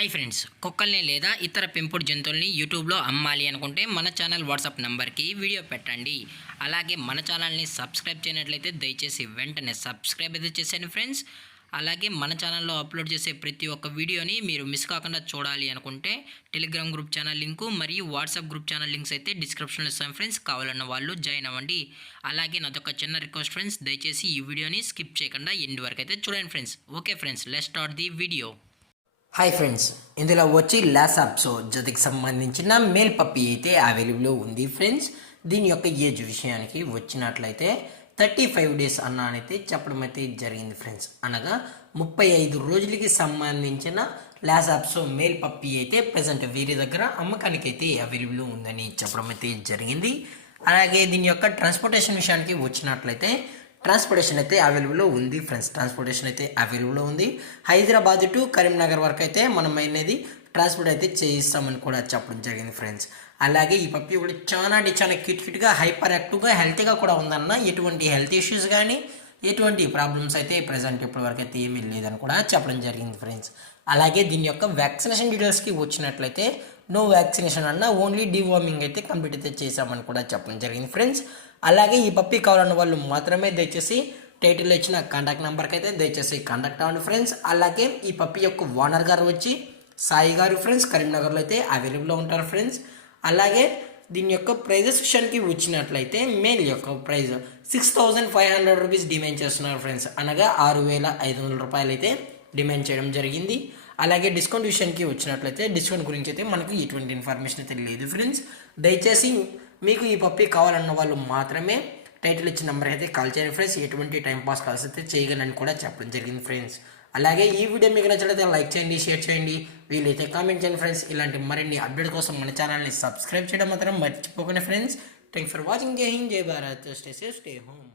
Hi friends, కుక్కల్ని లేదా ఇతర పెంపుడు జంతువుల్ని యూట్యూబ్లో అమ్మాలి అనుకుంటే మన ఛానల్ వాట్సాప్ నెంబర్కి వీడియో పెట్టండి. అలాగే మన ఛానల్ని సబ్స్క్రైబ్ చేయనట్లయితే దయచేసి వెంటనే సబ్స్క్రైబ్ అయితే చేసేయండి ఫ్రెండ్స్. అలాగే మన ఛానల్లో అప్లోడ్ చేసే ప్రతి ఒక్క వీడియోని మీరు మిస్ కాకుండా చూడాలి అనుకుంటే టెలిగ్రామ్ గ్రూప్ ఛానల్ లింకు మరియు వాట్సాప్ గ్రూప్ ఛానల్ లింక్స్ అయితే డిస్క్రిప్షన్లో ఇస్తాం ఫ్రెండ్స్. కావాలన్న వాళ్ళు జాయిన్ అవ్వండి. అలాగే నాదొక చిన్న రిక్వెస్ట్ ఫ్రెండ్స్, దయచేసి ఈ వీడియోని స్కిప్ చేయకుండా ఎండ్ వరకు అయితే చూడండి friends. Okay friends, let's start the video. Hi friends, ఇందులో వచ్చి లాసాప్సో జతకి సంబంధించిన మేల్ పప్పీ అయితే అవైలబుల్లో ఉంది ఫ్రెండ్స్. దీని యొక్క ఏజ్ విషయానికి వచ్చినట్లయితే 35 డేస్ అన్నానైతే చెప్పడం అయితే జరిగింది ఫ్రెండ్స్. అనగా 35 రోజులకి సంబంధించిన లాసాప్సో మేల్ పప్పీ అయితే ప్రజెంట్ వీరి దగ్గర అమ్మకానికి అయితే అవైలబుల్లో ఉందని చెప్పడం అయితే జరిగింది. అలాగే దీని యొక్క ట్రాన్స్పోర్టేషన్ విషయానికి వచ్చినట్లయితే ట్రాన్స్పోర్టేషన్ అయితే అవైలబుల్లో ఉంది ఫ్రెండ్స్. ట్రాన్స్పోర్టేషన్ అయితే అవైలబుల్లో ఉంది. హైదరాబాద్ టు కరీంనగర్ వరకు అయితే మనం అనేది ట్రాన్స్పోర్ట్ అయితే చేయిస్తామని కూడా చెప్పడం జరిగింది ఫ్రెండ్స్. అలాగే ఈ పప్పి కూడా చాలా క్యూట్గా హైపర్ యాక్టివ్గా హెల్తీగా కూడా ఉందన్న. ఎటువంటి హెల్త్ ఇష్యూస్ కానీ ఎటువంటి ప్రాబ్లమ్స్ అయితే ప్రజెంట్ ఇప్పటివరకు అయితే ఏమీ లేదని కూడా చెప్పడం జరిగింది ఫ్రెండ్స్. అలాగే దీని యొక్క వ్యాక్సినేషన్ డీటెయిల్స్కి వచ్చినట్లయితే నో వ్యాక్సినేషన్ అన్న, ఓన్లీ డివార్మింగ్ అయితే కంప్లీట్ అయితే చేసామని కూడా చెప్పడం జరిగింది ఫ్రెండ్స్. అలాగే ఈ పప్పి కావాలన్న వాళ్ళు మాత్రమే దయచేసి టైటిల్లో ఇచ్చిన కాంటాక్ట్ నెంబర్కి అయితే దయచేసి కాంటాక్ట్ అవ్వండి ఫ్రెండ్స్. అలాగే ఈ పప్పి యొక్క ఓనర్ గారు వచ్చి సాయి గారు ఫ్రెండ్స్, కరీంనగర్లో అయితే అవైలబుల్లో ఉంటారు ఫ్రెండ్స్. అలాగే దీని యొక్క ప్రైజెస్ విషయానికి వచ్చినట్లయితే మేల్ యొక్క ప్రైజ్ 6500 రూపీస్ డిమాండ్ చేస్తున్నారు ఫ్రెండ్స్. అనగా 6500 రూపాయలు అయితే డిమాండ్ చేయడం జరిగింది. అలాగే డిస్కౌంట్ విషయానికి వచ్చినట్లయితే డిస్కౌంట్ గురించి అయితే మనకు ఎటువంటి ఇన్ఫర్మేషన్ అయితే లేదు ఫ్రెండ్స్. దయచేసి మీకు ఈ పప్పి కావాలన్న వాళ్ళు మాత్రమే టైటిల్ ఇచ్చిన నెంబర్ అయితే కాల్ చేయండి ఫ్రెండ్స్. ఎటువంటి టైంపాస్ కాల్స్ అయితే చేయగలని కూడా చెప్పడం జరిగింది ఫ్రెండ్స్. అలాగే ఈ వీడియో మీకు నచ్చినట్లయితే లైక్ చేయండి, షేర్ చేయండి, వీలైతే కామెంట్ చేయండి ఫ్రెండ్స్. ఇలాంటి మరిన్ని అప్డేట్ కోసం మన ఛానల్ని సబ్స్క్రైబ్ చేయడం మాత్రం మర్చిపోకండి ఫ్రెండ్స్. Thanks for watching. జై హింద్, జై Bharat, stay safe, stay home.